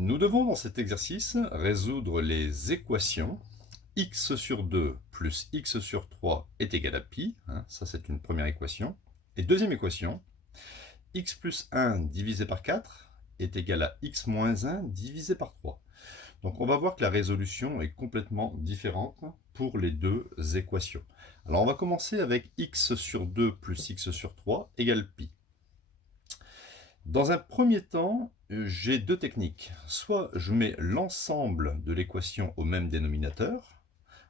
Nous devons dans cet exercice résoudre les équations x sur 2 plus x sur 3 est égal à pi. Ça, c'est une première équation. Et deuxième équation, x plus 1 divisé par 4 est égal à x moins 1 divisé par 3. Donc on va voir que la résolution est complètement différente pour les deux équations. Alors on va commencer avec x sur 2 plus x sur 3 égale pi. Dans un premier temps, j'ai deux techniques. Soit je mets l'ensemble de l'équation au même dénominateur,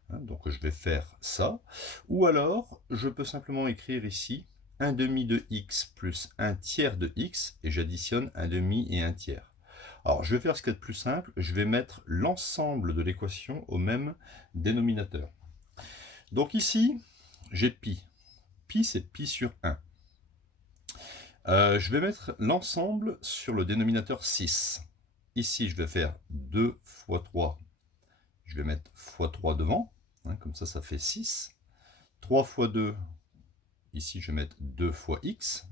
donc je vais faire ça, ou alors je peux simplement écrire ici 1 demi de x plus 1 tiers de x, et j'additionne 1 demi et 1 tiers. Alors je vais faire ce qui est le plus simple, je vais mettre l'ensemble de l'équation au même dénominateur. Donc ici, j'ai pi. Pi, c'est pi sur 1. Je vais mettre l'ensemble sur le dénominateur 6. Ici, je vais faire 2 fois 3. Je vais mettre fois 3 devant. Comme ça fait 6. 3 fois 2. Ici, je vais mettre 2 fois x.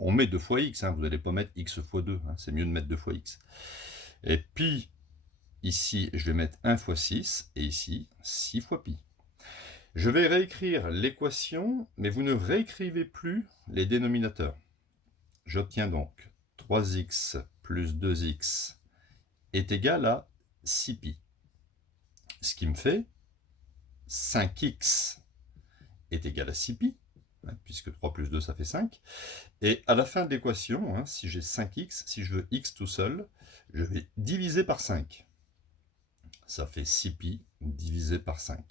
On met 2 fois x. Vous n'allez pas mettre x fois 2. C'est mieux de mettre 2 fois x. Et pi, ici, je vais mettre 1 fois 6. Et ici, 6 fois pi. Je vais réécrire l'équation, mais vous ne réécrivez plus les dénominateurs. J'obtiens donc 3x plus 2x est égal à 6pi. Ce qui me fait 5x est égal à 6pi, puisque 3 plus 2, ça fait 5. Et à la fin de l'équation, si j'ai 5x, si je veux x tout seul, je vais diviser par 5. Ça fait 6pi divisé par 5.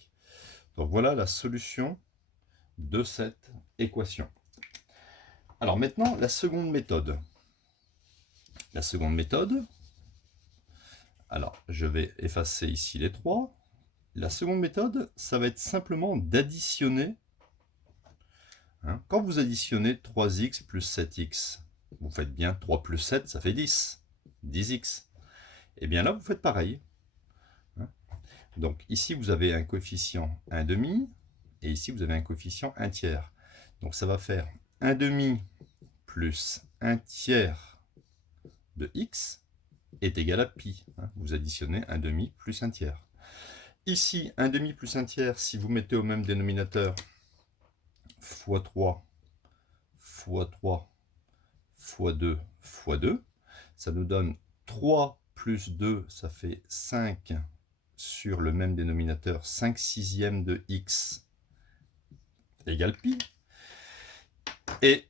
Donc voilà la solution de cette équation. Alors maintenant, la seconde méthode. La seconde méthode, alors je vais effacer ici les 3. La seconde méthode, ça va être simplement d'additionner. Quand vous additionnez 3x plus 7x, vous faites bien 3 plus 7, ça fait 10. 10x. Et bien là, vous faites pareil. Donc ici, vous avez un coefficient 1 demi, et ici, vous avez un coefficient 1 tiers. Donc ça va faire 1 demi plus 1 tiers de x est égal à pi. Vous additionnez 1 demi plus 1 tiers. Ici, 1 demi plus 1 tiers, si vous mettez au même dénominateur fois 3, fois 3, fois 2, fois 2, ça nous donne 3 plus 2, ça fait 5 sur le même dénominateur, 5 sixièmes de x égale pi. Et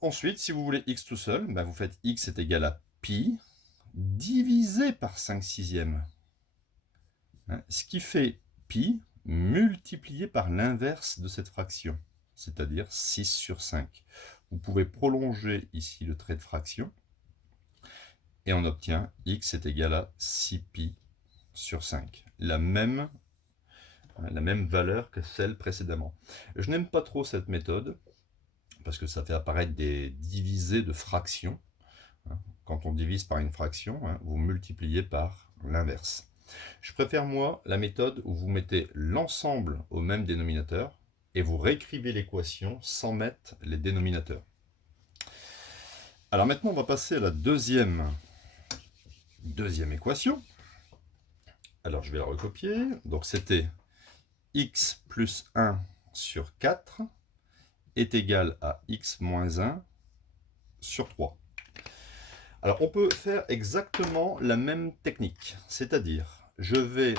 ensuite, si vous voulez x tout seul, vous faites x est égal à pi divisé par 5 sixièmes. Ce qui fait pi multiplié par l'inverse de cette fraction, c'est-à-dire 6 sur 5. Vous pouvez prolonger ici le trait de fraction, et on obtient x est égal à 6pi sur 5. La même valeur que celle précédemment. Je n'aime pas trop cette méthode, parce que ça fait apparaître des divisés de fractions. Quand on divise par une fraction, vous multipliez par l'inverse. Je préfère, moi, la méthode où vous mettez l'ensemble au même dénominateur et vous réécrivez l'équation sans mettre les dénominateurs. Alors maintenant, on va passer à la deuxième équation. Alors, je vais la recopier. Donc, c'était x plus 1 sur 4 est égal à x moins 1 sur 3. Alors, on peut faire exactement la même technique, c'est-à-dire, je vais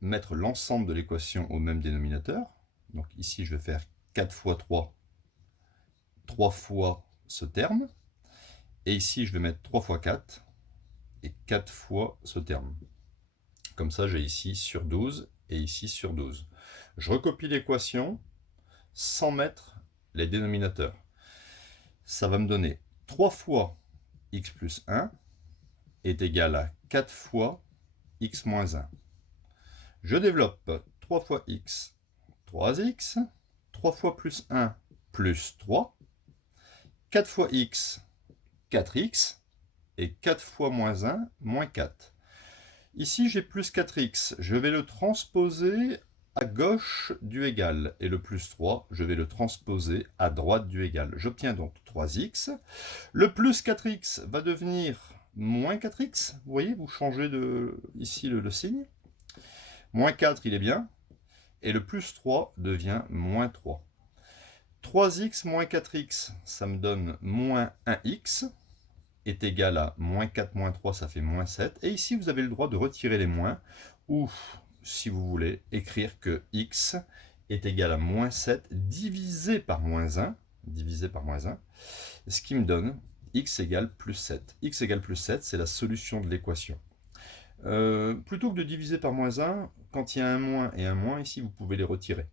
mettre l'ensemble de l'équation au même dénominateur. Donc ici, je vais faire 4 fois 3, 3 fois ce terme. Et ici, je vais mettre 3 fois 4 et 4 fois ce terme. Comme ça, j'ai ici sur 12 et ici sur 12. Je recopie l'équation sans mettre les dénominateurs. Ça va me donner 3 fois x plus 1 est égal à 4 fois x moins 1. Je développe 3 fois x, 3x, 3 fois plus 1, plus 3, 4 fois x, 4x, et 4 fois moins 1, moins 4. Ici, j'ai plus 4x, je vais le transposer à gauche du égal, et le plus 3, je vais le transposer à droite du égal. J'obtiens donc 3x. Le plus 4x va devenir moins 4x. Vous voyez, vous changez ici le signe. Moins 4, il est bien. Et le plus 3 devient moins 3. 3x moins 4x, ça me donne moins 1x, est égal à moins 4 moins 3, ça fait moins 7. Et ici, vous avez le droit de retirer les moins, ou, si vous voulez, écrire que x est égal à moins 7 divisé par moins 1, ce qui me donne x égale plus 7. X égale plus 7, c'est la solution de l'équation. Plutôt que de diviser par moins 1, quand il y a un moins et un moins, ici, vous pouvez les retirer.